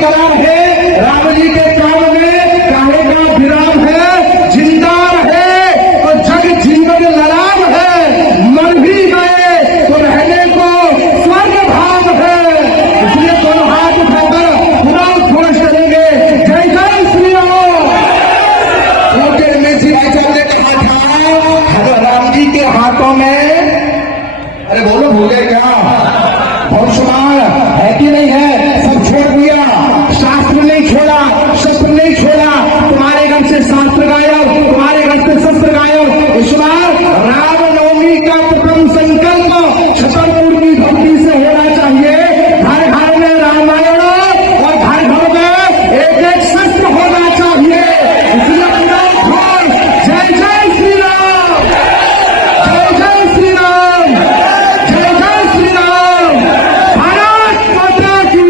कला है, राम जी के काम में काहे का विराम है, जिंदा है तो जग जीवन ललाम है, मर भी गए तो रहने को स्वर्ग धाम है। इसलिए दोनों हाथ उठाकर पुनः घोष करेंगे, जय जय श्री राम। छोटे में जी राजा ने कहा था राम जी के हाथों में, अरे बोलो भूल गए क्या, वंशमान है कि नहीं है, सब छोड़ दिया, शास्त्र नहीं छोड़ा, शस्त्र नहीं छोड़ा, तुम्हारे घर से शास्त्र गायब, तुम्हारे घर से शस्त्र गायब। इस बार रामनवमी का प्रथम संकल्प छतरपुर की धरती से होना चाहिए। घर घर में रामायण और घर घर में एक एक शस्त्र होना चाहिए। इसलिए जय जय श्री राम, जय जय श्री राम, जय जय श्री राम। भारत माता की,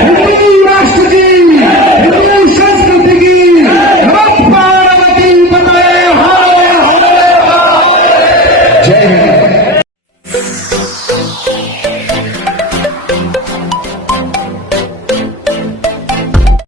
हिंदू राष्ट्र की, हिंदू संस्कृति की, नमः पार्वती पतये हर हर। जय हिंद।